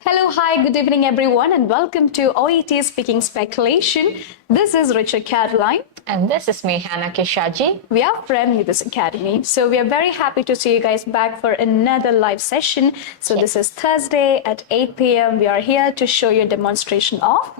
Hello, hi, good evening everyone and welcome to OET Speaking Speculation. This is 𝗁𝐿𝐴. And this is me, Hannah Kishaji. We are from this academy. So we are very happy to see you guys back for another live session. So This is Thursday at 8 p.m. We are here to show you a demonstration of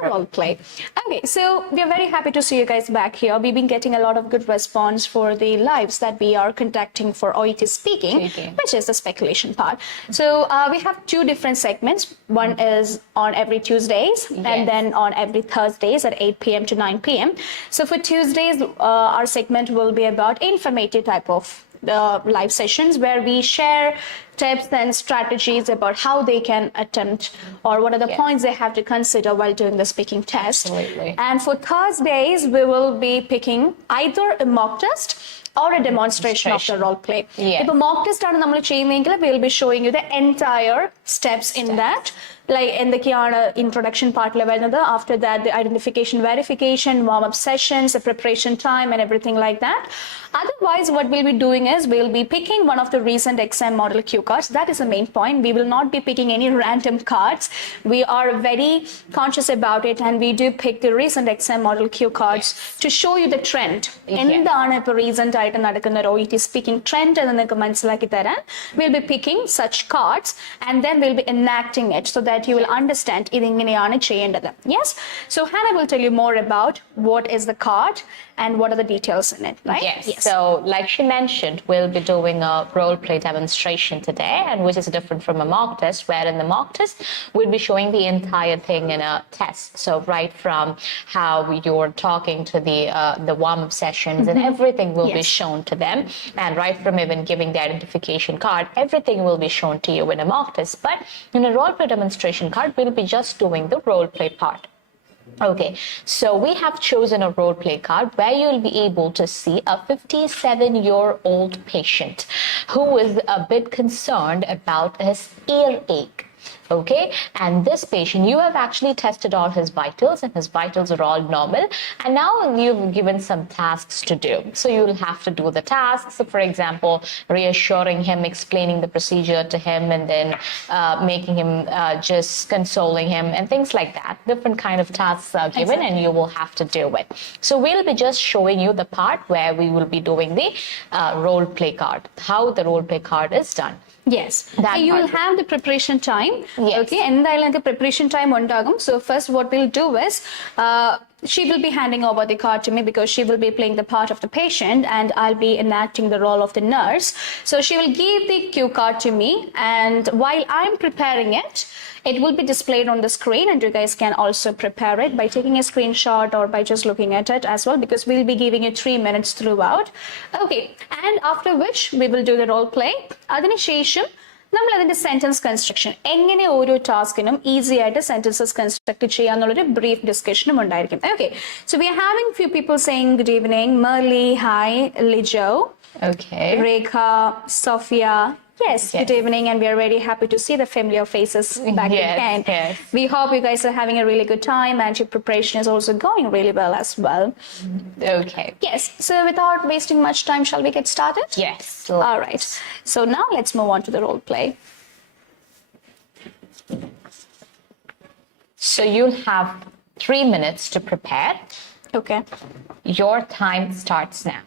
role play. Okay, so we are very happy to see you guys back here. We've been getting a lot of good response for the lives that we are conducting for OET Speaking, which is the speculation part. So we have two different segments. One is on every Tuesdays and then on every Thursdays at 8 p.m. to 9 p.m. So for Tuesdays, our segment will be about informative type of live sessions where we share tips and strategies about how they can attempt or what are the points they have to consider while doing the speaking test. Absolutely. And for Thursdays, we will be picking either a mock test or a demonstration of the role play. If a mock test we'll be showing you the entire steps in that. Like in the introduction part level, after that the identification, verification, warm-up sessions, the preparation time and everything like that. Otherwise, what we'll be doing is we'll be picking one of the recent exam model cue cards. That is the main point. We will not be picking any random cards. We are very conscious about it and we do pick the recent exam model cue cards to show you the trend. In the recent OET speaking trend and we'll be picking such cards and then we'll be enacting it so that you will understand. Yes? So Hannah will tell you more about what is the card and what are the details in it, right? Yes. So like she mentioned, we'll be doing a role play demonstration today, and which is different from a mock test, where in the mock test, we'll be showing the entire thing in a test. So right from how you're talking to the warm-up sessions and everything will be shown to them. And right from even giving the identification card, everything will be shown to you in a mock test. But in a role play demonstration card, we'll be just doing the role play part. Okay, so we have chosen a role play card where you'll be able to see a 57-year-old patient who is a bit concerned about his earache. Okay, and this patient, you have actually tested all his vitals and his vitals are all normal, and now you've given some tasks to do. So you'll have to do the tasks. So for example, reassuring him, explaining the procedure to him, and then making him just consoling him and things like that. Different kind of tasks are given and you will have to do it. So we'll be just showing you the part where we will be doing the role play card, how the role play card is done. Yes, you will have the preparation time. Okay, and the preparation time undagum. So first what we'll do is she will be handing over the card to me because she will be playing the part of the patient and I'll be enacting the role of the nurse. So she will give the cue card to me, and while I'm preparing it, it will be displayed on the screen, and you guys can also prepare it by taking a screenshot or by just looking at it as well, because we'll be giving you 3 minutes throughout. Okay, and after which we will do the role play. Adinishesham, we sentence construction. Engine oru task easy sentences construct brief discussion. Okay, so we are having few people saying good evening. Merly, hi, Lijo. Okay. Rekha, Sophia. Yes, good evening, and we are very happy to see the familiar faces back again. Yes. We hope you guys are having a really good time and your preparation is also going really well as well. Okay. Yes, so without wasting much time, shall we get started? Yes. All right. So now let's move on to the role play. So you'll have 3 minutes to prepare. Okay. Your time starts now.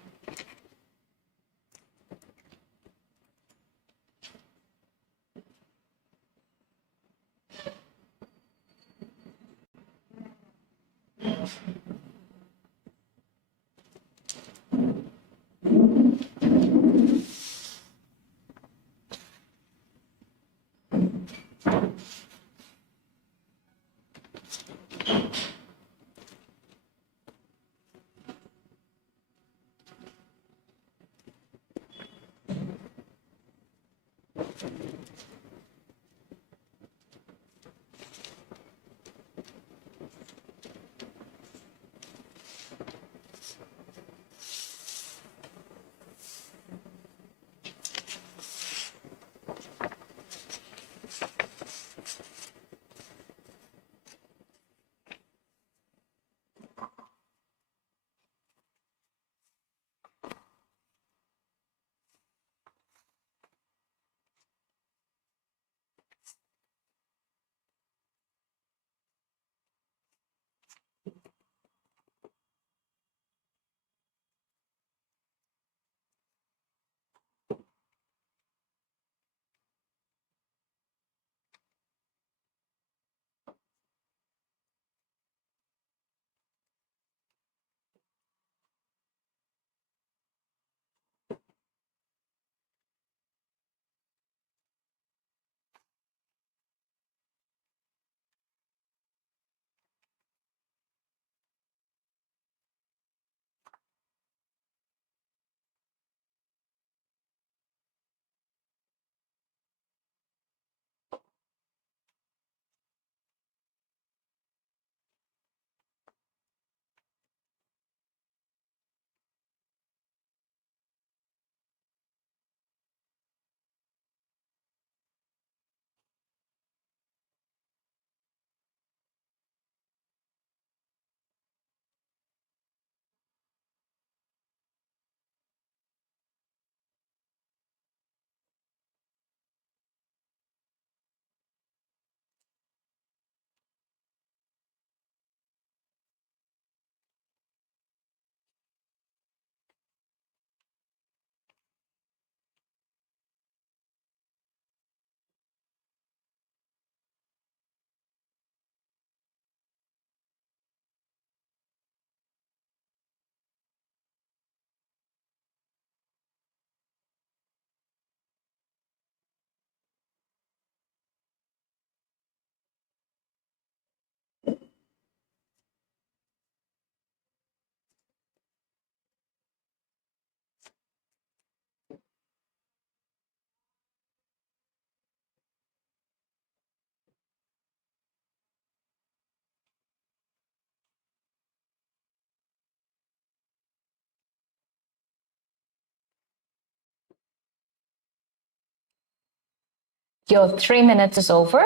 Your 3 minutes is over.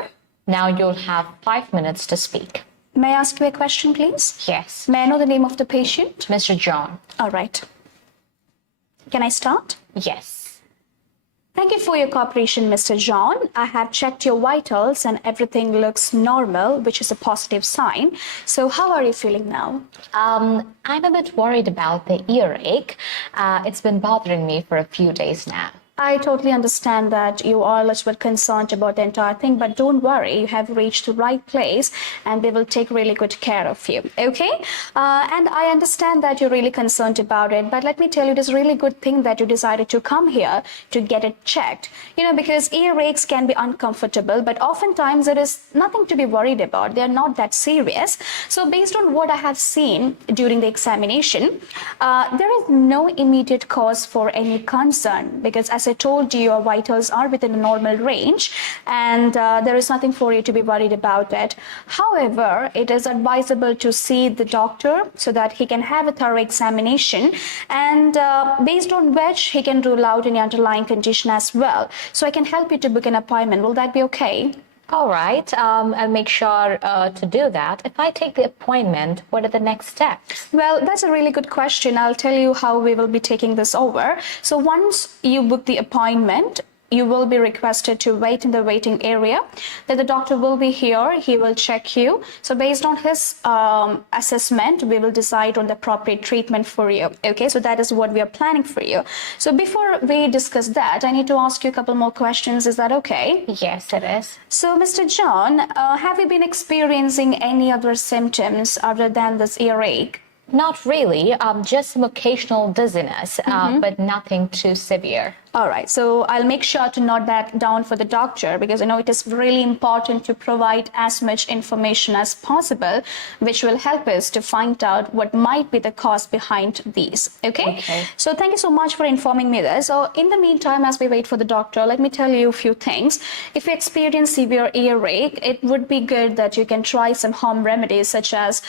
Now you'll have 5 minutes to speak. May I ask you a question, please? Yes. May I know the name of the patient? Mr. John. All right. Can I start? Yes. Thank you for your cooperation, Mr. John. I have checked your vitals and everything looks normal, which is a positive sign. So how are you feeling now? I'm a bit worried about the earache. It's been bothering me for a few days now. I totally understand that you are a little bit concerned about the entire thing, but don't worry, you have reached the right place and we will take really good care of you, okay? And I understand that you're really concerned about it, but let me tell you, it is a really good thing that you decided to come here to get it checked. You know, because earaches can be uncomfortable, but oftentimes it is nothing to be worried about. They're not that serious. So based on what I have seen during the examination, there is no immediate cause for any concern because as I told you, your vitals are within a normal range and there is nothing for you to be worried about it. However, it is advisable to see the doctor so that he can have a thorough examination and based on which he can rule out any underlying condition as well. So I can help you to book an appointment. Will that be okay? All right. I'll make sure to do that. If I take the appointment, what are the next steps? Well, that's a really good question. I'll tell you how we will be taking this over. So once you book the appointment, you will be requested to wait in the waiting area. Then the doctor will be here. He will check you. So based on his assessment, we will decide on the appropriate treatment for you. Okay, so that is what we are planning for you. So before we discuss that, I need to ask you a couple more questions. Is that okay? Yes, it is. So, Mr. John, have you been experiencing any other symptoms other than this earache? Not really. Just some occasional dizziness, but nothing too severe. All right, so I'll make sure to note that down for the doctor because I know it is really important to provide as much information as possible, which will help us to find out what might be the cause behind these. Okay? So thank you so much for informing me this. So in the meantime, as we wait for the doctor, let me tell you a few things. If you experience severe earache, it would be good that you can try some home remedies such as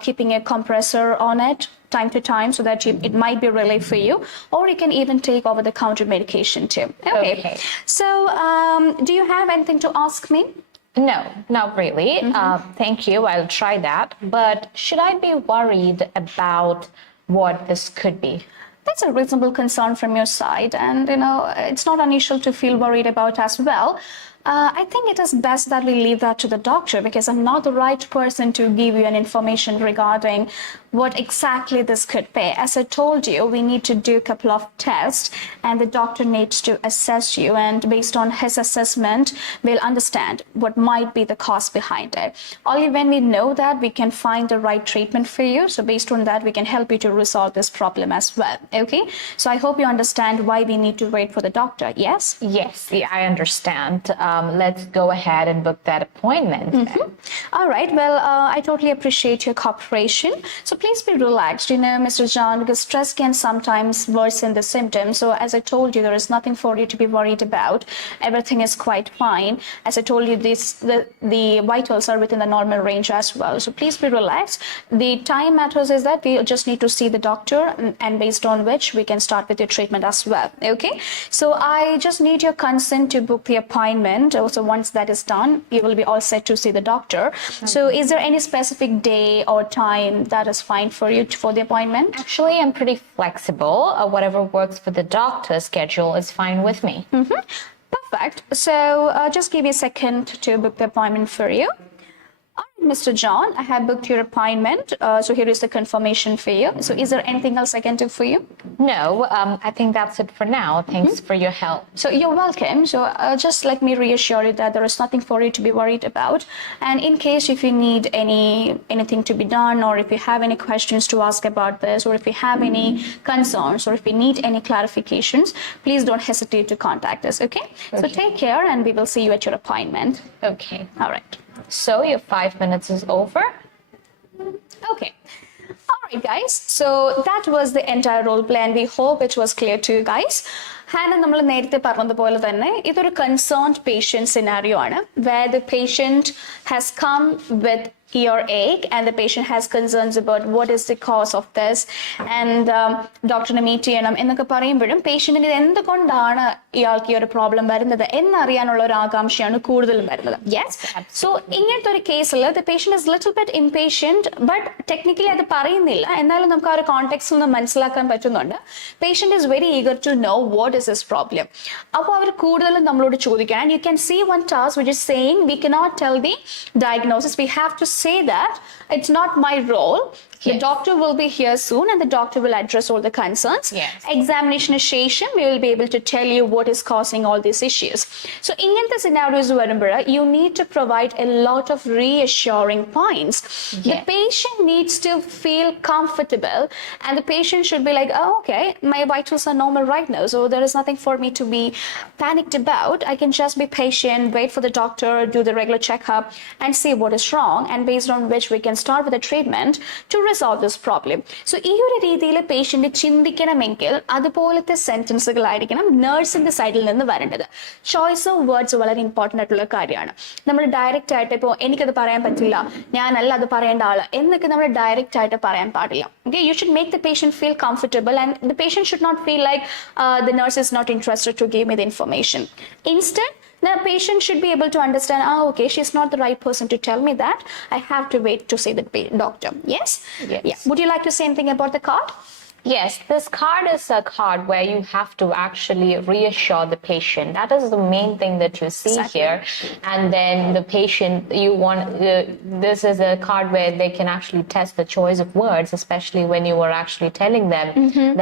keeping a compressor on it time to time so that it might be relief for you, or you can even take over-the-counter medication too. Okay. So do you have anything to ask me? No, not really. Thank you. I'll try that. But should I be worried about what this could be? That's a reasonable concern from your side, and you know it's not unusual to feel worried about as well. I think it is best that we leave that to the doctor because I'm not the right person to give you an information regarding what exactly this could be. As I told you, we need to do a couple of tests and the doctor needs to assess you, and based on his assessment, we'll understand what might be the cause behind it. Only when we know that, we can find the right treatment for you. So based on that, we can help you to resolve this problem as well. Okay? So I hope you understand why we need to wait for the doctor. Yes? Yes, I understand. Let's go ahead and book that appointment. All right. Well, I totally appreciate your cooperation. So please be relaxed, you know, Mr. John, because stress can sometimes worsen the symptoms. So as I told you, there is nothing for you to be worried about. Everything is quite fine. As I told you, the vitals are within the normal range as well. So please be relaxed. The time matters is that we just need to see the doctor and based on which we can start with your treatment as well. Okay. So I just need your consent to book the appointment. Also, once that is done, you will be all set to see the doctor. So is there any specific day or time that is fine for you for the appointment? Actually, I'm pretty flexible. Whatever works for the doctor's schedule is fine with me. Perfect. So just give me a second to book the appointment for you. All right, Mr. John, I have booked your appointment. So here is the confirmation for you. So is there anything else I can do for you? No, I think that's it for now. Thanks for your help. So you're welcome. So just let me reassure you that there is nothing for you to be worried about. And in case if you need anything to be done, or if you have any questions to ask about this, or if you have any concerns, or if you need any clarifications, please don't hesitate to contact us. Okay? So take care and we will see you at your appointment. Okay. All right. So your 5 minutes is over. Okay. All right, guys. So that was the entire role play, and we hope it was clear to you guys. Hannah, നമ്മൾ നേരത്തെ പറഞ്ഞതുപോലെ തന്നെ ഇതൊരു concerned patient scenario ആണ്, where the patient has come with earache and the patient has concerns about what is the cause of this and doctor meet ചെയ്യണം എന്നൊക്കെ പറയുമ്പോഴും പേഷ്യന്റിന് ഇത് എന്തുകൊണ്ടാണ് ഇയാൾക്ക് ഈ ഒരു പ്രോബ്ലം വരുന്നത് എന്നറിയാനുള്ള ഒരു ആകാംക്ഷയാണ് കൂടുതലും വരുന്നത്. യെസ്, സോ ഇങ്ങനത്തെ ഒരു കേസിൽ the patient is little bit impatient but technically അത് പറയുന്നില്ല, എന്നാലും നമുക്ക് ആ ഒരു കോണ്ടെക്സ്റ്റ് ഒന്ന് മനസ്സിലാക്കാൻ പറ്റുന്നുണ്ട്. Patient is very eager to know what is his problem. അപ്പോൾ അവർ കൂടുതലും നമ്മളോട് ചോദിക്കാൻ, you can see one task which is saying we cannot tell the diagnosis, we have to say that it's not my role. The doctor will be here soon and the doctor will address all the concerns. Examination session, we will be able to tell you what is causing all these issues. So in the scenarios varumbara, you need to provide a lot of reassuring points. The patient needs to feel comfortable and the patient should be like, oh, okay, my vitals are normal right now, so there is nothing for me to be panicked about. I can just be patient, wait for the doctor, do the regular checkup and see what is wrong, and based on which we can start with the treatment to resolve this problem. So ഈ ഒരു രീതിയിൽ patient ചിന്തിക്കണമെങ്കിൽ അതുപോലത്തെ സെന്റൻസുകളായിരിക്കണം നഴ്സിന്റെ സൈഡിൽ നിന്ന് വരേണ്ടത്. Choice of words വളരെ important ആയിട്ടുള്ള കാര്യമാണ്. നമ്മൾ ഡയറക്റ്റ് ആയിട്ട് ഇപ്പോൾ എനിക്കത് പറയാൻ പറ്റില്ല, ഞാനല്ല അത് പറയേണ്ട ആള് എന്നൊക്കെ നമ്മൾ ഡയറക്റ്റ് ആയിട്ട് പറയാൻ പാടില്ല. Okay, you should make the patient feel comfortable and the patient should not feel like the nurse is not interested to give me the information. Instead, the patient should be able to understand, okay, she's not the right person to tell me that. I have to wait to see the doctor. Yes? Yeah. Would you like to say anything about the card? Yes, this card is a card where you have to actually reassure the patient. That is the main thing that you see here. And then the patient, this is a card where they can actually test the choice of words, especially when you are actually telling them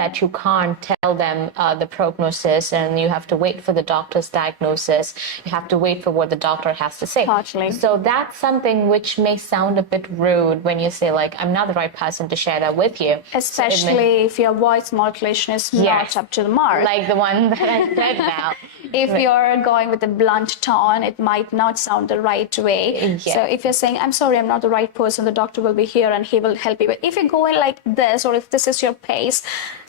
that you can't tell them the prognosis and you have to wait for the doctor's diagnosis. You have to wait for what the doctor has to say. Partially. So that's something which may sound a bit rude when you say like, I'm not the right person to share that with you. Especially if your voice modulation is not up to the mark. Like the one that I said now. If you're going with a blunt tone, it might not sound the right way. So if you're saying, I'm sorry, I'm not the right person, the doctor will be here and he will help you. But if you're going like this, or if this is your pace,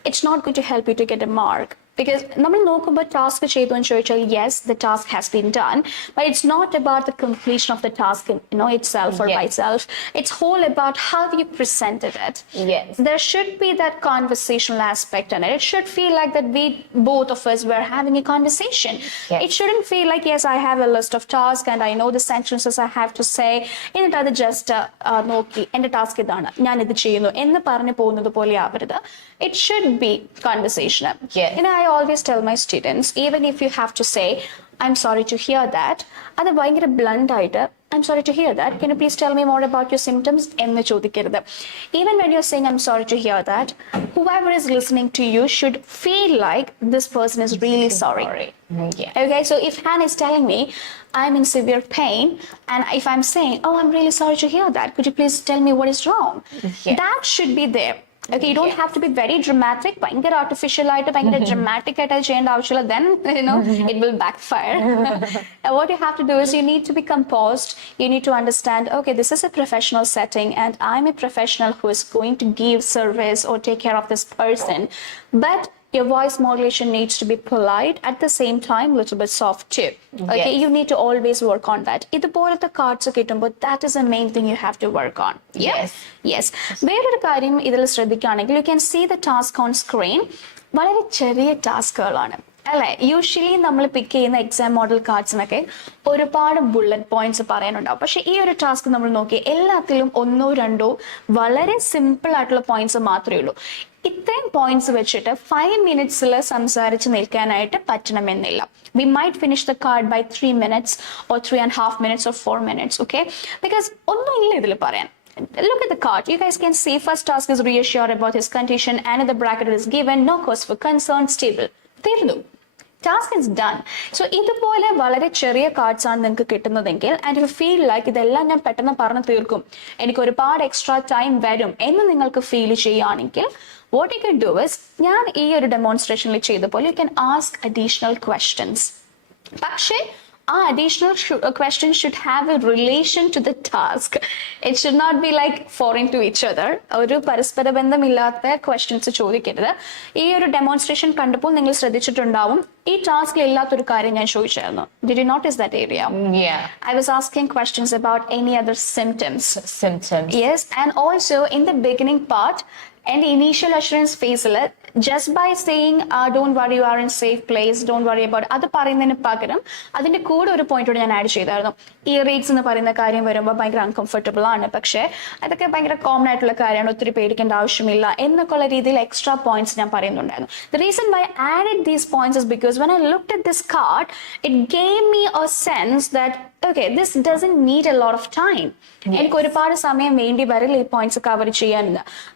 it's not going to help you to get a mark. Because നമ്മൾ നോക്കുമ്പോൾ task ചെയ്തു എന്ന് ചോദിച്ചാൽ yes, the task has been done, but it's not about the completion of the task itself or by itself. It's whole about how you presented it. There should be that conversational aspect in it. It should feel like that we both of us were having a conversation. It shouldn't feel like, yes, I have a list of tasks and I know the sentences I have to say. എന്നിട്ട് അത് just നോക്കി എന്റെ task ഇതാണ്, ഞാൻ ഇത് ചെയ്യുന്നു എന്ന് പറഞ്ഞു പോകുന്നത് പോലെ ആവരുത്. It should be conversational. I always tell my students, even if you have to say, I'm sorry to hear that, അത് ഭയങ്കര ബ്ലണ്ട് ആയിട്ട്, I'm sorry to hear that, can you please tell me more about your symptoms എന്ന് ചോദിക്കരുത്. Even when you're saying, I'm sorry to hear that, whoever is listening to you should feel like this person is really sorry. Okay, so if Han is telling me, I'm in severe pain, and if I'm saying, oh, I'm really sorry to hear that, could you please tell me what is wrong? That should be there. Okay, you don't have to be very dramatic, ഭയങ്കര artificial ആയിട്ട് ഭയങ്കര dramatic ആയിട്ട് ചെയ്യേണ്ട ആവശ്യമില്ല. Then it will backfire. And what you have to do is you need to be composed. You need to understand, okay, this is a professional setting and I'm a professional who is going to give service or take care of this person. But your voice modulation needs to be polite, at the same time a little bit soft too. Okay, you need to always work on that. ഇതുപോലത്തെ cards കിട്ടുമ്പോൾ that is the main thing you have to work on. Yes. വേറൊരു കാര്യം ഇതിൽ ശ്രദ്ധിക്കുകയാണെങ്കിൽ you can see the task on screen. വളരെ ചെറിയ ടാസ്കുകളാണ് അല്ലെ. Usually നമ്മൾ പിക്ക് ചെയ്യുന്ന എക്സാം മോഡൽ കാർഡ്സിനൊക്കെ ഒരുപാട് ബുള്ളറ്റ് പോയിന്റ്സ് പറയാനുണ്ടാവും. പക്ഷെ ഈ ഒരു ടാസ്ക് നമ്മൾ നോക്കി എല്ലാത്തിലും 1-2 വളരെ സിമ്പിൾ ആയിട്ടുള്ള പോയിന്റ്സ് മാത്രമേ ഉള്ളൂ. ഇത്രയും പോയിന്റ്സ് വെച്ചിട്ട് 5 മിനിറ്റ്സിൽ സംസാരിച്ച് നിൽക്കാനായിട്ട് പറ്റണമെന്നില്ല. We might finish the card by 3 minutes or 3.5 minutes or 4 minutes, okay? Because ഒന്നുമില്ല ഇതിൽ പറയാൻ. Look at the card. You guys can see first task is reassured about his condition and in the bracket it is given no cause for concern, stable. തീർന്നു. Task is done. So ഇതുപോലെ വളരെ ചെറിയ cards ആണ് നിങ്ങൾക്ക് കിട്ടുന്നതെങ്കിൽ and you feel like ഇതെല്ലാം ഞാൻ പെട്ടെന്ന് പറഞ്ഞു തീർക്കും, എനിക്ക് ഒരുപാട് എക്സ്ട്രാ ടൈം വരും എന്ന് നിങ്ങൾക്ക് ഫീൽ ചെയ്യുകയാണെങ്കിൽ what you can do is, ഞാൻ ഈ ഒരു ഡെമോൺസ്ട്രേഷനിൽ ചെയ്ത പോലെ you can ask additional questions. പക്ഷേ additional questions should have a relation to the task. It should not be like foreign to each other. ഒരു പരസ്പര ബന്ധമില്ലാത്ത ക്വസ്റ്റ്യൻസ് ചോദിക്കരുത്. ഈ ഒരു ഡെമോൺസ്ട്രേഷൻ കണ്ടപ്പോൾ നിങ്ങൾ ശ്രദ്ധിച്ചിട്ടുണ്ടാവും, ഈ ടാസ്കിൽ ഇല്ലാത്തൊരു കാര്യം ഞാൻ ചോദിച്ചായിരുന്നു. Did you notice that area? Yeah. I was asking questions about any other symptoms. Symptoms. Yes, and also in the beginning part, and initial assurance phase, just by saying don't worry, you are in safe place, don't worry about അത് പറയുന്നതിന് പകരം അതിന്റെ കൂടെ ഒരു point ഞാൻ add ചെയ്തായിരുന്നു. Earrings എന്ന് പറയുന്ന കാര്യം വരുമ്പോൾ ഭയങ്കര അൺകംഫർട്ടബിൾ ആണ്, പക്ഷേ അതൊക്കെ ഭയങ്കര കോമൺ ആയിട്ടുള്ള കാര്യമാണ്, ഒത്തിരി പേടിക്കേണ്ട ആവശ്യമില്ല എന്നൊക്കെയുള്ള രീതിയിൽ എക്സ്ട്രാ പോയിന്റ്സ് ഞാൻ പറയുന്നുണ്ടായിരുന്നു. The reason why I added these points is because when I looked at this card, it gave me a sense that okay, this doesn't need a lot of time. എനിക്ക് ഒരുപാട് സമയം വേണ്ടി വരില്ല ഈ points cover ചെയ്യാൻ.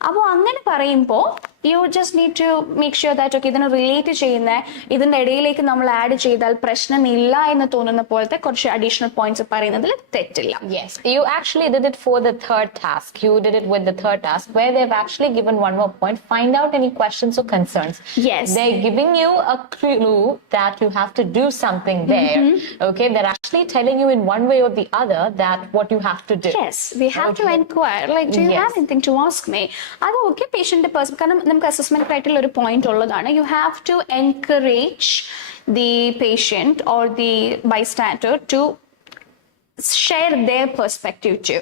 അപ്പോൾ അങ്ങനെ പറയുമ്പോൾ you just need to make sure that okay, ഇതിനെ റിലേറ്റ് ചെയ്യുന്ന ഇതിന്റെ ഇടയിലേക്ക് നമ്മൾ ആഡ് ചെയ്താൽ പ്രശ്നമില്ല എന്ന് തോന്നുന്ന പോലത്തെ കുറച്ച് അഡീഷണൽ പോയിന്റ്സ് പറയുന്നതിൽ തെറ്റില്ല. Yes, you actually did it for the third task. You did it with the third task where they've actually given one more point. Find out any questions or concerns. Yes. They're giving you a clue that you have to do something there. Okay, they're actually telling you in one way or the other that what you have to do. Yes, we have to inquire like do you have anything to ask me? അത് okay patient person, കാരണം നമുക്ക് assessment ക്രൈറ്റീരിയയിൽ ഒരു point ഉള്ളതാണ്. You have to encourage the patient or the bystander to share their perspective too.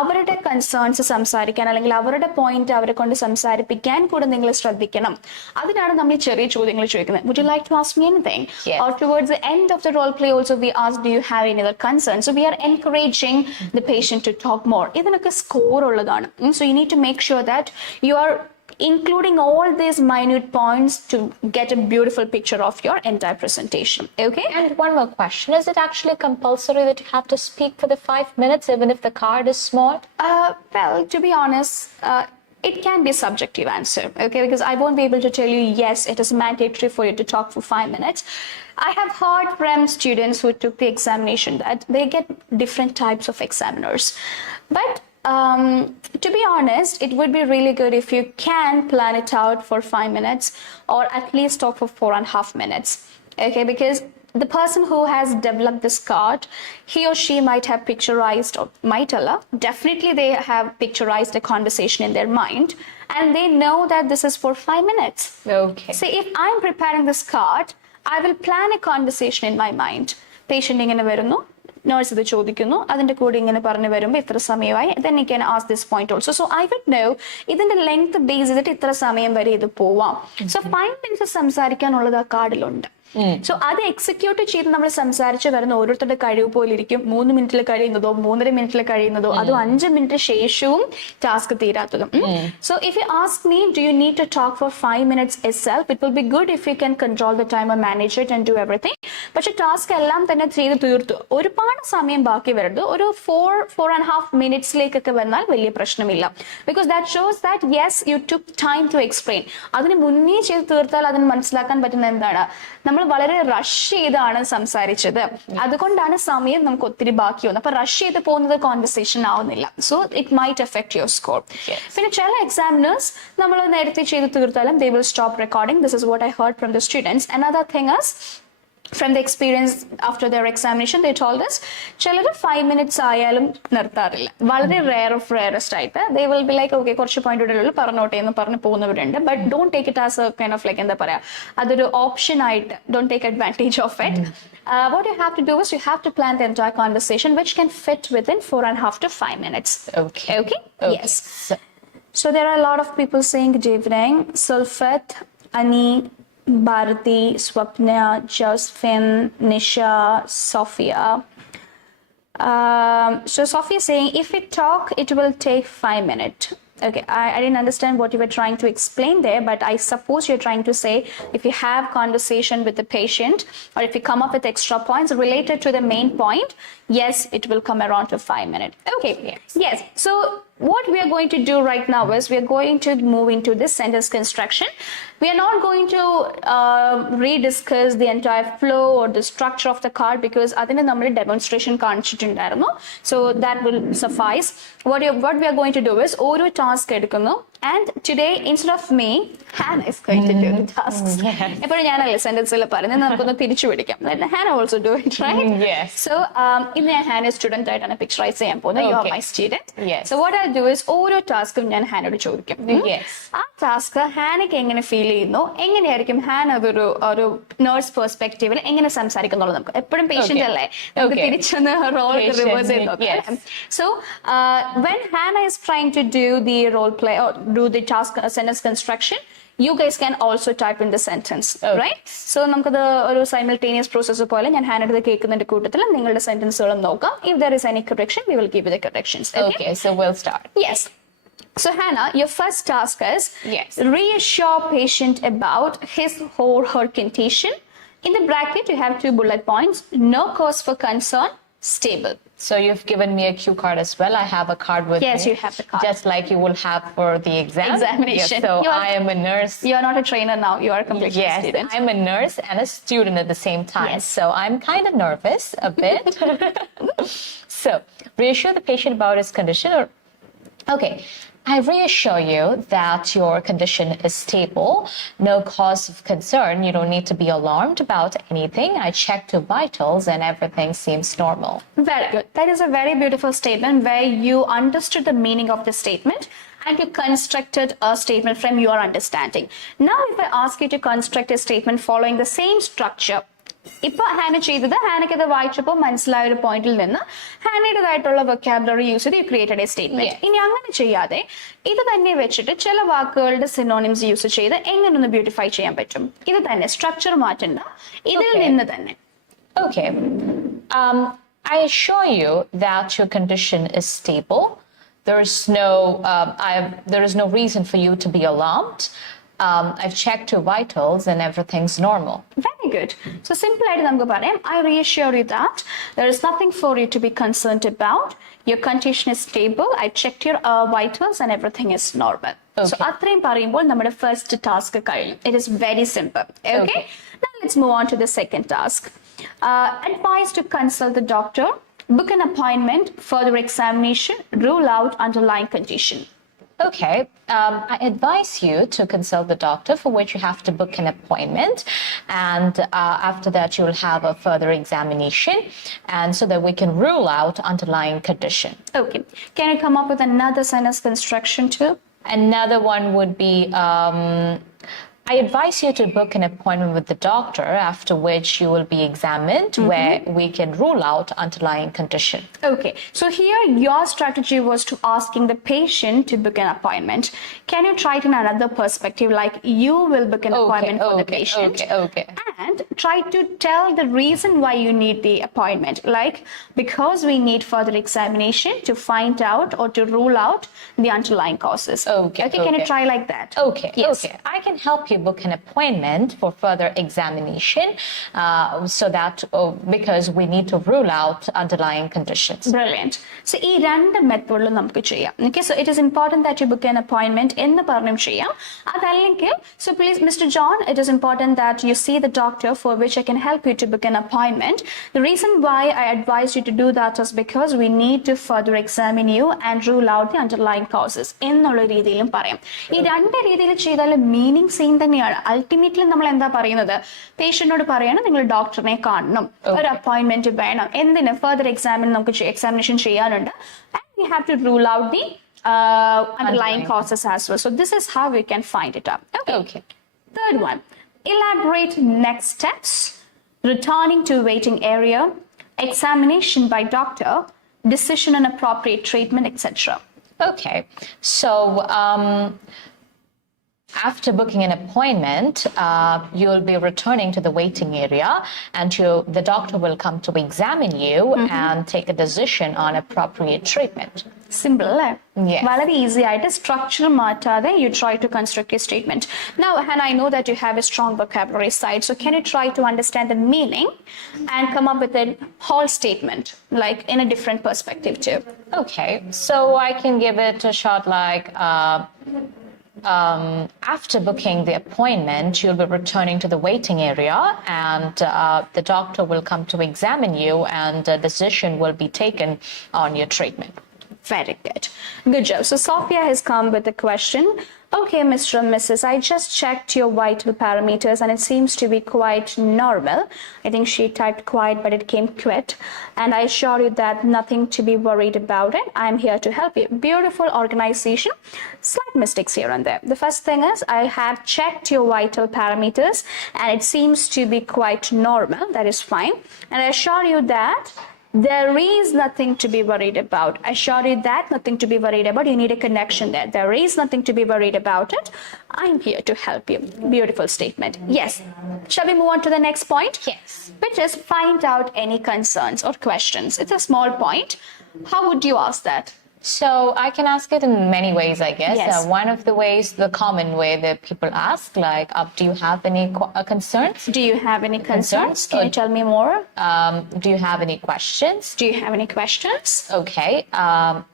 അവരുടെ concerns സംസാരിക്കാൻ അല്ലെങ്കിൽ അവരുടെ point അവരെ കൊണ്ട് സംസാരിപ്പിക്കാൻ കൂടെ നിങ്ങൾ ശ്രദ്ധിക്കണം. അതിനാണ് നമ്മൾ ചെറിയ ചോദ്യങ്ങൾ ചോദിക്കുന്നത്. Would you like to ask me anything? Yes. Or towards the end of the role play also we ask, do you have any other concerns? So we are encouraging the patient to talk more. ഇതിനൊക്കെ score ഉള്ളതാണ്. So you need to make sure that you are including all these minute points to get a beautiful picture of your entire presentation. Okay? And one more question. Is it actually compulsory that you have to speak for the 5 minutes even if the card is small? Well, to be honest, it can be a subjective answer, okay? Because I won't be able to tell you, yes, it is mandatory for you to talk for 5 minutes. I have heard from students who took the examination that they get different types of examiners. But to be honest, it would be really good if you can plan it out for 5 minutes or at least talk for 4.5 minutes. Okay, because the person who has developed this card, he or she might have picturized, or might Allah, definitely they have picturized a conversation in their mind and they know that this is for 5 minutes. Okay. See, if I'm preparing this card, I will plan a conversation in my mind. Patient ingane varunu, nurse ഇത് ചോദിക്കുന്നു, അതിന്റെ കൂടെ ഇങ്ങനെ പറഞ്ഞു വരുമ്പോൾ ഇത്ര സമയമായി, then you can ask this point also. So I would know ഇതിന്റെ ലെങ്ത് ബേസ് ചെയ്തിട്ട് ഇത്ര സമയം വരെ ഇത് പോവാം. So 5 minutes സംസാരിക്കാനുള്ളത് ആ കാർഡിലുണ്ട്. സോ അത് എക്സിക്യൂട്ട് ചെയ്ത് നമ്മൾ സംസാരിച്ച് വരുന്ന ഓരോരുത്തരുടെ കഴിവ് പോലെ ഇരിക്കും. 3 മിനിറ്റിൽ കഴിയുന്നതോ 3.5 മിനിറ്റിൽ കഴിയുന്നതോ അതോ 5 മിനിറ്റ് ശേഷവും ടാസ്ക് തീരാത്തതും. So if you ask me, do you need to talk for 5 minutes itself, it will be good if you can control the time and manage it and do everything. പക്ഷെ task എല്ലാം തന്നെ ചെയ്ത് തീർത്തു, ഒരുപാട് സമയം ബാക്കി വരരുത്. ഒരു 4.5 മിനിറ്റ്സിലേക്കൊക്കെ വന്നാൽ വലിയ പ്രശ്നമില്ല. Because that shows that yes you took time to explain. അതിന് മുന്നേ ചെയ്ത് തീർത്താൽ അതിന് മനസ്സിലാക്കാൻ പറ്റുന്ന എന്താണ്, നമ്മൾ വളരെ റഷ് ചെയ്താണ് സംസാരിച്ചത്, അതുകൊണ്ടാണ് സമയം നമുക്ക് ഒത്തിരി ബാക്കി വന്നത്. അപ്പൊ റഷ് ചെയ്ത് പോകുന്നത് കോൺവെർസേഷൻ ആവുന്നില്ല. So it might effect your score. പിന്നെ ചില എക്സാമിനേഴ്സ് നമ്മൾ നേരത്തെ ചെയ്ത് തീർത്താലും they will stop recording. This is what I heard from the students. Another thing is, from the experience after their examination, they told us ചിലർ 5 minutes ആയാലും നിർത്താറില്ല. വളരെ rarest ആയിട്ട് they will be like okay, കുറച്ച് point ഇടലുള്ളൂ, പറഞ്ഞോട്ടെ എന്ന് പറഞ്ഞ് പോകുന്നവരുണ്ട്. But don't take it as A kind of like എന്താ പറയാ, അതൊരു ഓപ്ഷൻ ആയിട്ട് don't take advantage of it. What you have to do is you have to plan the entire conversation which can fit within 4.5 to 5 minutes. Okay. Yes. So there are a lot of people saying good evening. Sulfat, Ani, Bharati, Swapna, Josephine, Nisha, Sophia. So Sophia is saying, if we talk, it will take 5 minutes. Okay, I didn't understand what you were trying to explain there, but I suppose you're trying to say if you have conversation with the patient or if you come up with extra points related to the main point, Yes, it will come around to 5 minutes. Okay. Yes. So what we are going to do right now is we are going to move into this sentence construction. We are not going to rediscuss the entire flow or the structure of the card because adine nammal demonstration കാണിച്ചിട്ടുണ്ടായിരുന്നു. So that will suffice. What we are going to do is oru task എടുക്കുന്നു. And today, instead of me, Hannah is going to do the tasks. എപ്പോഴും ഞാനല്ലേ സെന്റൻസിൽ പറയുന്നത് നമുക്കൊന്ന് തിരിച്ചു പിടിക്കാം. Let Hannah also do it, right? Yes. So ഇന്ന് ഞാൻ Hannah student ആയിട്ടാണ് പിക്ചറൈസ് ചെയ്യാൻ പോകുന്നത്. You are my student. Yes. So what I'll do is ഓരോ ടാസ്കും ഞാൻ ഹാനോട് ചോദിക്കും. Yes. ആ ടാസ്ക് ഹാനയ്ക്ക് എങ്ങനെ ഫീൽ ചെയ്യുന്നു, എങ്ങനെയായിരിക്കും ഹാന ഒരു നേഴ്സ് പെർസ്പെക്റ്റീവിൽ എങ്ങനെ സംസാരിക്കുന്നുള്ളത് നമുക്ക് എപ്പോഴും പേഷ്യന്റ് അല്ലേ നമുക്ക് തിരിച്ചൊന്ന് റോൾ റിവേഴ്സ് ചെയ്ത് നോക്കാം. So when Hannah is trying to do the role play or do the task sentence construction, you guys can also type in the sentence, right? So നമുക്കത് ഒരു simultaneous process പോലെ ഞാൻ ഹാനയുടെ കേൾക്കുന്നതിന്റെ കൂട്ടത്തിൽ നിങ്ങളുടെ സെന്റൻസുകളും നോക്കാം. If there is any correction, we will give you the corrections. Okay, so we'll start. Yes. So Hannah, your first task is reassure patient about his or her condition. In the bracket, you have 2 bullet points. No cause for concern, stable. So you've given me a cue card as well. I have a card with me. Yes, you have the card. Just like you will have for the examination. Yes, so I am a nurse. You are not a trainer now. You are a complete student. I'm a nurse and a student at the same time. Yes. So I'm kind of nervous a bit. So reassure the patient about his condition. Okay. I reassure you that your condition is stable, no cause of concern. You don't need to be alarmed about anything. I checked your vitals and everything seems normal. Very good. That is a very beautiful statement where you understood the meaning of the statement and you constructed a statement from your understanding. Now, if I ask you to construct a statement following the same structure, ഇപ്പൊ ഹാന ചെയ്തത് ഹാനയ്ക്ക് അത് വായിച്ചപ്പോൾ മനസ്സിലായ ഒരു പോയിന്റിൽ നിന്ന് ഹാനയുടേതായിട്ടുള്ള vocabulary use ചെയ്ത് created A statement. ഇനി അങ്ങനെ ചെയ്യാതെ ഇത് തന്നെ വെച്ചിട്ട് ചില വാക്കുകളുടെ സിനോണിംസ് യൂസ് ചെയ്ത് എങ്ങനെ ഒന്ന് ബ്യൂട്ടിഫൈ ചെയ്യാൻ പറ്റും? ഇത് തന്നെ സ്ട്രക്ചർ മാറ്റണ്ട, ഇതിൽ നിന്ന് തന്നെ. Okay. I assure you that your condition is stable. There is no reason for you to be alarmed. I've checked your vitals and everything's normal. Very good. So simple ആയിട്ട് നമുക്ക് പറയാം, I reassure you that there is nothing for you to be concerned about. Your condition is stable. I checked your vitals and everything is normal. Okay. So അത്രയും പറയുമ്പോൾ നമ്മുടെ first task കഴിഞ്ഞു. It is very simple. Okay? Now let's move on to the second task. Advise to consult the doctor, book an appointment, further examination, rule out underlying condition. Okay, I advise you to consult the doctor, for which you have to book an appointment, and after that you will have a further examination, and so that we can rule out underlying condition. Okay, can you come up with another sentence construction too? Another one would be, I advise you to book an appointment with the doctor, after which you will be examined, where we can rule out underlying condition. Okay, so here your strategy was to asking the patient to book an appointment. Can you try it in another perspective, like you will book an appointment for the patient? Okay. And try to tell the reason why you need the appointment, like because we need further examination to find out or to rule out the underlying causes. Okay, can you try like that? Okay, okay. I can help you book an appointment for further examination, so that because we need to rule out underlying conditions. Brilliant. So ഈ രണ്ട് മെത്തേഡിലും നമുക്ക് ചെയ്യാം. Okay, so it is important that you book an appointment എന്ന് പറഞ്ഞും ചെയ്യാം. അതല്ലെങ്കിൽ, so please Mr. John, it is important that you see the doctor, for which I can help you to book an appointment. The reason why I advise you to do that is because we need to further examine you and rule out the underlying causes എന്നുള്ള രീതിയിലും പറയാം. ഈ രണ്ട് രീതിയിൽ ചെയ്താൽ meaning same തന്നെയാണ്. Ultimately നമ്മൾ എന്താ പറയുന്നത്, പേഷ്യന്റിനോട് പറയണം നിങ്ങൾ ഡോക്ടറിനെ കാണണം, ഒരു അപ്പോയിന്റ്മെന്റ് വേണം, എന്തിന് ഫർദർ എക്സാമിനേഷൻ ചെയ്യാനുണ്ട്, and we have to rule out the underlying causes as well. So this is how we can find it up. Okay. Third one, elaborate next steps, returning to waiting area, examination by doctor, decision on appropriate treatment, etc. Okay, so After booking an appointment, you'll be returning to the waiting area and the doctor will come to examine you and take a decision on appropriate treatment. Simple, അല്ലേ? Yes. വളരെ easy ആയിട്ട് structure മാറ്റാതെ you try to construct a statement. Now, and I know that you have a strong vocabulary side, so can you try to understand the meaning and come up with a whole statement, like in a different perspective too? Okay, so I can give it a shot like, after booking the appointment, you'll be returning to the waiting area and the doctor will come to examine you and a decision will be taken on your treatment. Very good. Good job. So Sophia has come with a question. Okay, Mr. and Mrs. I just checked your vital parameters and it seems to be quite normal. I think she typed quite, but it came quit. And I assure you that nothing to be worried about it. I'm here to help you. Beautiful organization. Slight mistakes here and there. The first thing is I have checked your vital parameters and it seems to be quite normal. That is fine. And I assure you that there is nothing to be worried about. I assure you that nothing to be worried about. You need a connection there. There is nothing to be worried about it. I'm here to help you. Beautiful statement. Yes. Shall we move on to the next point? Yes. Which is find out any concerns or questions. It's a small point. How would you ask that? So I can ask it in many ways, I guess. Yes. One of the ways, the common way that people ask, like, do you have any concerns? Do you have any concerns? Can you tell me more? Do you have any questions? Do you have any questions? Okay.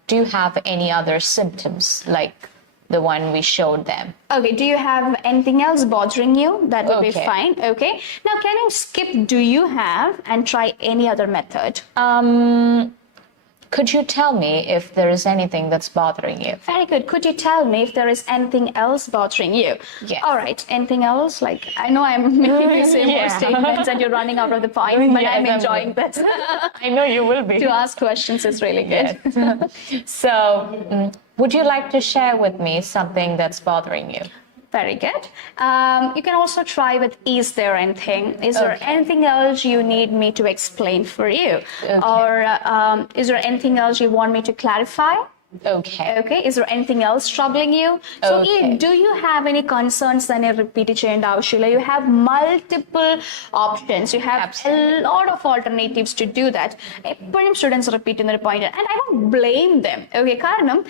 Do you have any other symptoms, like the one we showed them? Okay, do you have anything else bothering you? That would be Okay. fine. Okay. Now, can you skip do you have and try any other method? Could you tell me if there is anything that's bothering you? Very good. Could you tell me if there is anything else bothering you? Yes. All right. Anything else? Like, I know I'm making you say more Yeah. statements and you're running out of the point, but Yes, I'm I'm enjoying that. I know you will be. To ask questions is really good. So, would you like to share with me something that's bothering you? Very good. You can also try with is there anything? Is there Okay. anything else you need me to explain for you? Okay. Or is there anything else you want me to clarify? Okay. Okay. Is there anything else troubling you? So, Okay. do you have any concerns? Then repeat it. You have multiple options. You have a lot of alternatives to do that. Eppozhum students repeat in the point, and I don't blame them. Okay, കാരണം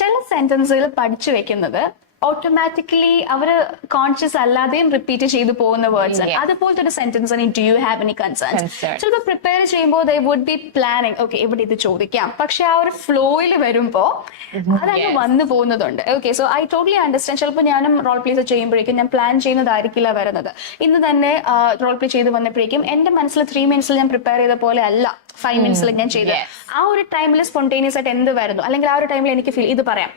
ചില സെന്റൻസുകൾ പഠിച്ചു വെക്കുന്നത് automatically അവര് conscious അല്ലാതെയും repeat ചെയ്തു പോകുന്ന words Yes. അതുപോലത്തെ ഒരു സെന്റൻസിന് do you have any concerns Concerns. ചിലപ്പോൾ പ്രിപ്പയർ ചെയ്യുമ്പോൾ they would be planning okay ഇവിടെ ഇത് ചോദിക്കാം പക്ഷെ ആ ഒരു ഫ്ലോയിൽ വരുമ്പോ അതങ്ങ് Yes. വന്നു പോകുന്നതുണ്ട് okay so I totally understand ചിലപ്പോൾ ഞാനും റോൾ പ്ലേസ് ചെയ്യുമ്പോഴേക്കും ഞാൻ പ്ലാൻ ചെയ്യുന്നതായിരിക്കില്ല വരുന്നത് ഇന്ന് തന്നെ റോൾ പ്ലേ ചെയ്ത് വന്നപ്പോഴേക്കും എന്റെ മനസ്സിൽ 3 മിനിറ്റ്സിൽ ഞാൻ പ്രിപ്പയർ ചെയ്ത പോലെ അല്ല 5 മിനിറ്റ്സിൽ ഞാൻ ചെയ്തത് Yes. ആ ഒരു ടൈമിൽ സ്പോണ്ടേനിയസ് ആയിട്ട് എന്ത് വരുന്നു അല്ലെങ്കിൽ ആ ഒരു ടൈമിൽ എനിക്ക് ഫീൽ ഇത് പറയാം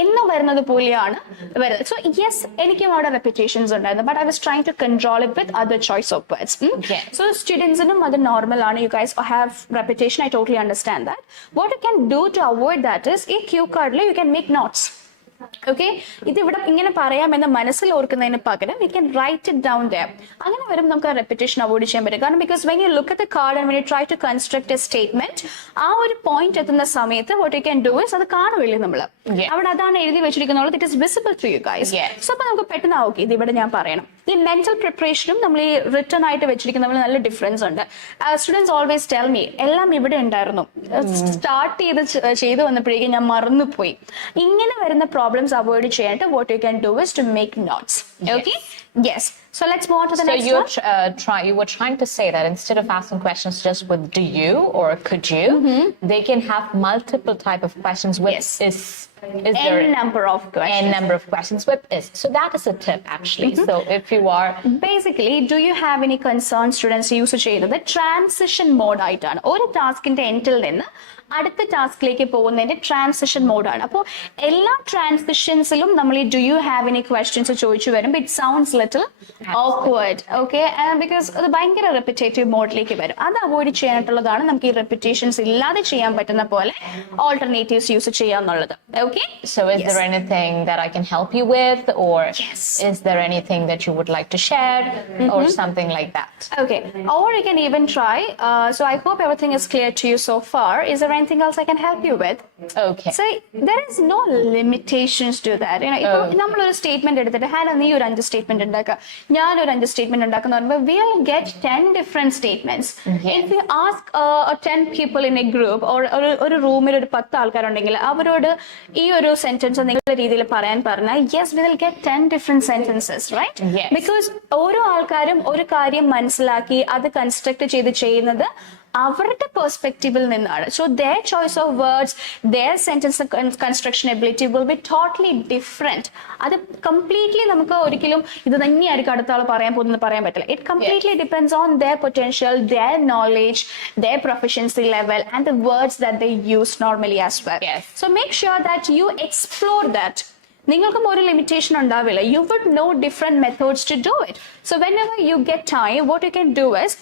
എന്ന് വരുന്നത് പോലെയാണ് വരുന്നത് സോ യെസ് എനിക്കും അവിടെ റെപ്പിറ്റേഷൻസ് ഉണ്ടായിരുന്നു but I was trying to control it with other choice of words Yes. So സ്റ്റുഡൻസിനും അത് നോർമൽ ആണ് you guys have repetition I totally understand that what you can do to avoid that is ഈ cue കാർഡിൽ you can make notes okay ഇത് ഇവിടെ ഇങ്ങനെ പറയാമെന്ന് മനസ്സിൽ ഓർക്കുന്നതിന് പകരം you can write it down there അങ്ങനെ വരും നമുക്ക് ആ റെപ്പിറ്റേഷൻ അവോയ്ഡ് ചെയ്യാൻ പറ്റും കാരണം because when you look at the card and when you try to construct a statement ആ ഒരു പോയിന്റ് എത്തുന്ന സമയത്ത് what you can do is അത് കാണുകയില്ലേ നമ്മള് Yeah. അവിടെ അതാണ് എഴുതി വെച്ചിരിക്കുന്നത് it is visible to you guys Yes. So അപ്പൊ നമുക്ക് പെട്ടെന്ന് ഓക്കെ ഇത് ഇവിടെ ഞാൻ പറയണം ഈ മെന്റൽ പ്രിപ്പറേഷനും നമ്മൾ ഈ റിട്ടേൺ ആയിട്ട് വെച്ചിരിക്കുന്ന തമ്മിൽ നല്ല ഡിഫറൻസ് ഉണ്ട് സ്റ്റുഡൻസ് ഓൾവേസ് ടെൽ മീ എല്ലാം ഇവിടെ ഉണ്ടായിരുന്നു സ്റ്റാർട്ട് ചെയ്ത് വന്നപ്പോഴേക്കും ഞാൻ മറന്നുപോയി ഇങ്ങനെ വരുന്ന പ്രോബ്ലംസ് അവോയ്ഡ് ചെയ്യാനായിട്ട് what you can do is to make notes okay yes So let's move on to the So next you were trying to say that instead of asking questions just with do you or could you, they can have multiple type of questions with Yes. is there N number of questions. n number of questions with is. So that is a tip actually. So if you are Basically, do you have any concerns students use ചെയ്യുന്നത് transition mode ആയിട്ടാണ് ഒരു ടാസ്കിന്റെ എൻഡിൽ നിന്ന് അടുത്ത ടാസ്കിലേക്ക് പോകുന്നതിന്റെ transition മോഡാണ് അപ്പോൾ എല്ലാ ട്രാൻസിഷൻസിലും നമ്മൾ ഈ do you have any questions ചോദിച്ചു വരുമ്പോൾ it sounds little awkward. Okay, and because the ഭയങ്കര repetitive മോഡിലേക്ക് വരും. അത് അവോയ്ഡ് ചെയ്യാനായിട്ടുള്ളതാണ് നമുക്ക് ഈ repetitions ഇല്ലാതെ ചെയ്യാൻ പറ്റുന്ന പോലെ alternatives യൂസ് ചെയ്യാന്നുള്ളത്. Okay, so is there anything that I can help you with, or is there anything that you would like to share, or something like that? Okay, or you can even try, so I hope everything is clear to you so far. Is there anything else I can help you with? Okay, so there is no limitations to that. You know, if നമ്മളൊരു statement എടുത്തിട്ട് ഹാന നീ ഒരു 5 statement ഉണ്ടാക്കുക, ഞാനൊരു 5 statement ഉണ്ടാക്കുന്ന പറയുമ്പോൾ we'll get 10 different statements. If we ask 10 people in a group, or ഒരു റൂമിൽ ഒരു 10 ആൾക്കാരുണ്ടെങ്കിൽ അവരോട് ഈ ഒരു സെന്റൻസ് നിങ്ങളുടെ രീതിയിൽ പറയാൻ പറഞ്ഞാൽ yes, we will get 10 different sentences, right? Because ഓരോ ആൾക്കാരും ഒരു കാര്യം മനസ്സിലാക്കി അത് കൺസ്ട്രക്ട് ചെയ്ത് ചെയ്യുന്നത് അവരുടെ പെർസ്പെക്റ്റീവിൽ നിന്നാണ്. So their choice of words, their sentence construction ability will be totally different. അത് കംപ്ലീറ്റ്ലി നമുക്ക് ഒരിക്കലും ഇത് തന്നെയായിരിക്കും അടുത്ത ആൾ പറയാൻ പോകുന്നത് പറയാൻ പറ്റില്ല. It completely depends on their potential, their knowledge, their proficiency level, and the words that they use normally as well. So make sure that you explore that. നിങ്ങൾക്കും ഒരു ലിമിറ്റേഷൻ ഉണ്ടാവില്ല. You would know different methods to do it. So whenever you get time, what you can do is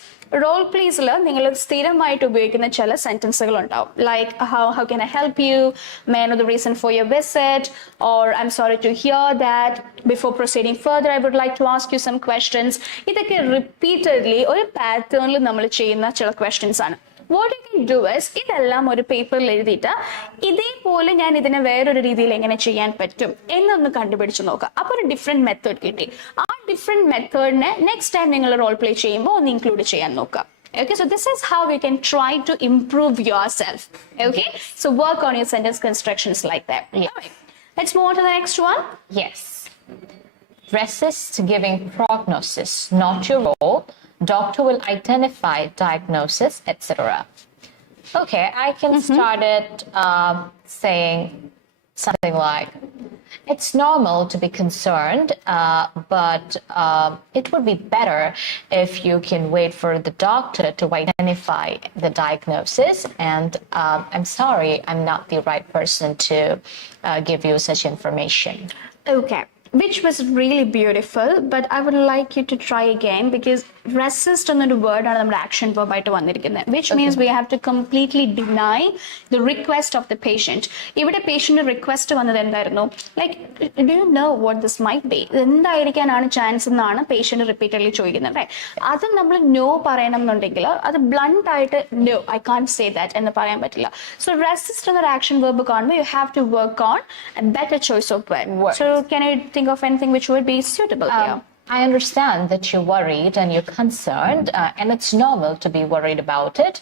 role പ്ലേസിൽ നിങ്ങൾ സ്ഥിരമായിട്ട് ഉപയോഗിക്കുന്ന ചില സെന്റൻസുകൾ ഉണ്ടാവും. Like how can I help you, may I know the reason for your visit, or I'm sorry to hear that, before proceeding further I would like to ask you some questions. ഇതൊക്കെ repeatedly ഒരു പാറ്റേണിൽ നമ്മൾ ചെയ്യുന്ന ചില questions ആണ്. What you can do is ഇതെല്ലാം ഒരു പേപ്പറിൽ എഴുതിയിട്ട് ഇതേപോലെ ഞാൻ ഇതിനെ വേറൊരു രീതിയിൽ എങ്ങനെ ചെയ്യാൻ പറ്റും എന്നൊന്ന് കണ്ടുപിടിച്ച് നോക്കുക. അപ്പൊ ഒരു ഡിഫറെന്റ് മെത്തേഡ് കിട്ടി. ആ ഡിഫറെന്റ് മെത്തേഡിനെ നെക്സ്റ്റ് ടൈം നിങ്ങൾ റോൾ പ്ലേ ചെയ്യുമ്പോൾ ഒന്ന് ഇൻക്ലൂഡ് ചെയ്യാൻ നോക്കുക. Okay, so this is how you can try to improve yourself. Okay, so work on your sentence constructions like that. Right. Let's move on to the next one. Yes. Resist giving prognosis, not your role. Doctor will identify, diagnosis, etc. Okay, I can start it saying something like, it's normal to be concerned, but it would be better if you can wait for the doctor to identify the diagnosis, and I'm sorry, I'm not the right person to give you such information. Okay, which was really beautiful, but I would like you to try again, because resist എന്നൊരു word ആണ് നമ്മുടെ action verb ആയിട്ട് വന്നിരിക്കുന്നത്, which means we have to completely deny the request of the patient. ഇവിടെ patient request വന്നത് എന്തായിരുന്നു? Like do you know what this might be? എന്തായിരിക്കാനാണ് chance എന്നാണ് പേഷ്യന്റ് റിപ്പീറ്റഡ്ലി ചോദിക്കുന്നത്. അത് നമ്മൾ നോ പറയണം എന്നുണ്ടെങ്കിൽ അത് ബ്ലണ്ട് ആയിട്ട് no, I can't say that എന്ന് പറയാൻ പറ്റില്ല. So resist എന്നൊരു ആക്ഷൻ verb കാണുമ്പോൾ you have to work on a better choice of word. So can you think of anything which would be suitable here? I understand that you're worried and you're concerned, and it's normal to be worried about it,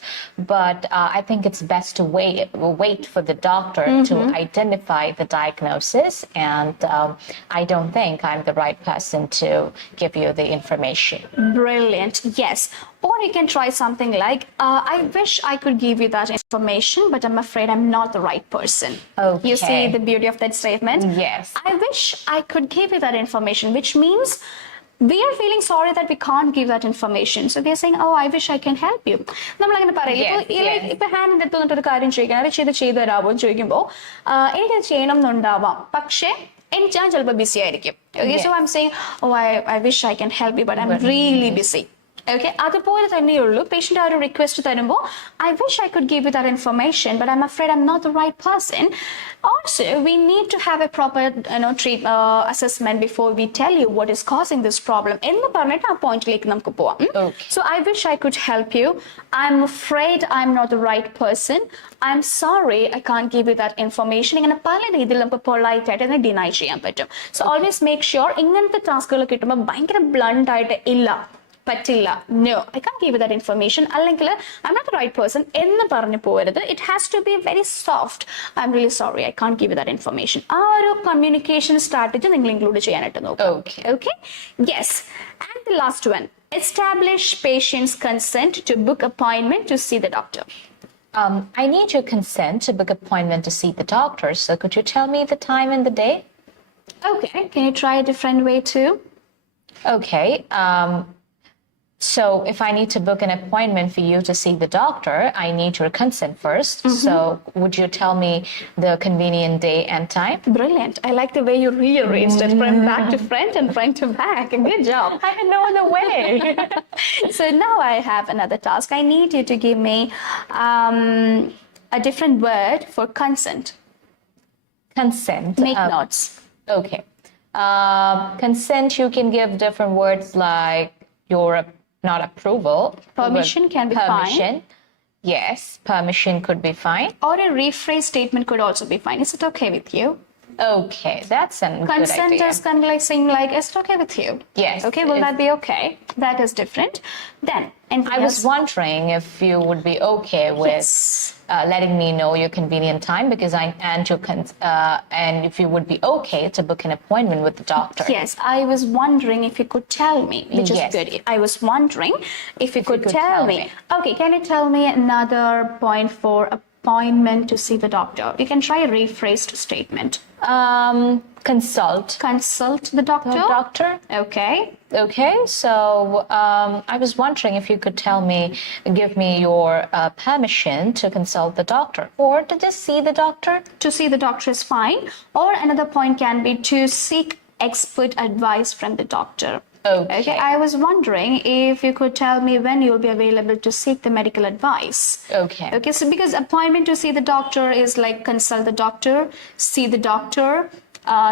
but I think it's best to wait for the doctor to identify the diagnosis, and I don't think I'm the right person to give you the information. Brilliant. Yes. Or you can try something like, I wish I could give you that information, but I'm afraid I'm not the right person. Okay. You see the beauty of that statement? Yes. I wish I could give you that information, which means we are feeling sorry that we can't give that information. So we are saying, oh, I wish I can help you. നമ്മൾ അങ്ങനെ പറയില്ല. ഇപ്പൊ hand എടുത്ത് വന്നിട്ട് ഒരു കാര്യം ചോദിക്കണം, അത് ചെയ്ത് തരാമോ എന്ന് ചോദിക്കുമ്പോൾ എനിക്കത് ചെയ്യണം എന്നുണ്ടാവാം, പക്ഷേ ഞാൻ ചിലപ്പോൾ ബിസി ആയിരിക്കും. Okay, so I'm saying, oh, I wish I can help you, but I'm really busy. Okay, അതുപോലെ തന്നെയുള്ളൂ. പേഷ്യന്റ് ആ ഒരു റിക്വസ്റ്റ് തരുമ്പോൾ I wish I could give you that information, but I'm afraid I'm not the right person. Also, we need to have a proper assessment before we tell you what is causing this problem. എന്ന് പറഞ്ഞിട്ട് ആ പോയിന്റിലേക്ക് നമുക്ക് പോവാം. So I wish I could help you. I'm afraid I'm not the right person. I'm sorry I can't give you that information. ഇങ്ങനെ പല രീതിയിൽ നമുക്ക് പൊളൈറ്റ് ആയിട്ട് അതിനെ ഡിനൈ ചെയ്യാൻ പറ്റും. So always make sure ഇങ്ങനത്തെ ടാസ്കുകൾ കിട്ടുമ്പോൾ ഭയങ്കര ബ്ലണ്ട് ആയിട്ട് ഇല്ല, പറ്റില്ല, no, I can't give you that information, അല്ലെങ്കിൽ I'm not the right person എന്ന് പറഞ്ഞു പോകരുത്. It has to be very soft. I'm really sorry, I can't give you that information. ആ ഒരു കമ്മ്യൂണിക്കേഷൻ സ്ട്രാറ്റജി നിങ്ങൾ ഇൻക്ലൂഡ് ചെയ്യാനായിട്ട് നോക്കാം. Okay? Yes. And the last one, establish patient's consent to book appointment to see the doctor. I need your consent to book appointment to see the doctor, so could you tell me the time and the day? Okay, can you try a different way too? Okay, So if I need to book an appointment for you to see the doctor, I need your consent first. So would you tell me the convenient day and time? Brilliant. I like the way you rearranged it from back to front and front to back. Good job. I had no other way. So now I have another task. I need you to give me a different word for consent. Consent. Make notes. Okay. Consent, you can give different words like your not approval. Permission can be permission. Yes, permission could be fine. Or a rephrase statement could also be fine. Is it okay with you? Okay, that's a good Consent idea. is kind of like saying like, is it okay with you? Yes. Okay, will that be okay? That is different. Then, I was wondering if you would be okay with letting me know your convenient time, because and if you would be okay to book an appointment with the doctor. Yes, I was wondering if you could tell me, which is good. I was wondering if you could tell me. Okay, can you tell me another point for appointment to see the doctor? You can try a rephrased statement. Consult. Consult the doctor? The doctor. Okay. Okay, so I was wondering if you could give me your permission to consult the doctor, or to just see the doctor. To see the doctor is fine. Or another point can be to seek expert advice from the doctor. Okay. I was wondering if you could tell me when you'll be available to seek the medical advice. Okay. Okay, so because appointment to see the doctor is like consult the doctor, see the doctor,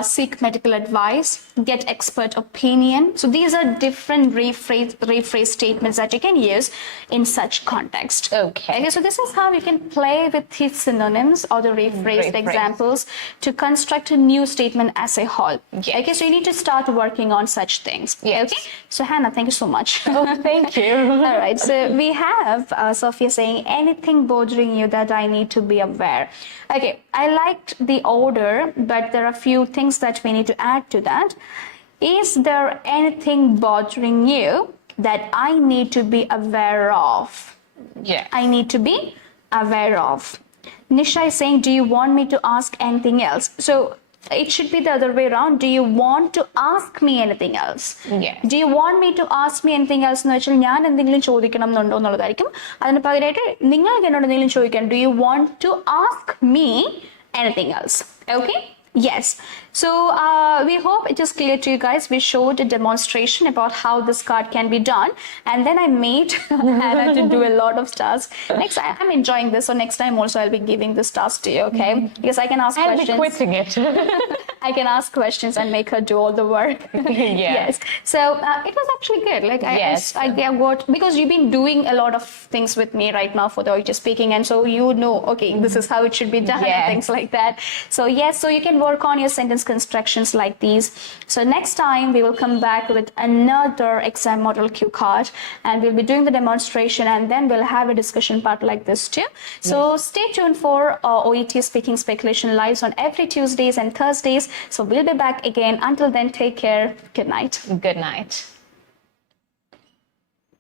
seek medical advice, get expert opinion. So these are different rephrase statements that you can use in such context. Okay. So this is how you can play with the synonyms or the rephrased examples to construct a new statement as a whole. Yes. Okay, so you need to start working on such things. Yes. Okay, so Hannah, thank you so much. Oh, thank you. All right, so we have Sophia saying, anything bothering you that I need to be aware. Okay, I liked the order, but there are a few things that we need to add to that. Is there anything bothering you that I need to be aware of? Yeah. I need to be aware of. Nisha is saying, do you want me to ask anything else? So it should be the other way around. Do you want to ask me anything else? Yes. Do you want me to ask me anything else? Do you want to ask me anything else? Okay? Yes. So we hope it is clear to you guys. We showed a demonstration about how this card can be done, and then I made Hannah to do a lot of tasks. Next, I'm enjoying this, so next time also I'll be giving this task to you, okay? Because I can ask questions. I'll be quitting it. I can ask questions and make her do all the work. Yes. So it was actually good. Like I got, because you've been doing a lot of things with me right now for the OIT speaking, and so you know, okay, this is how it should be done and things like that. So yes, so you can work on your sentence constructions like these. So next time we will come back with another exam model cue card, and we'll be doing the demonstration, and then we'll have a discussion part like this too. So stay tuned for OET Speaking Speculation Lives on every Tuesdays and Thursdays. So we'll be back again. Until then, take care. Good night. Good night.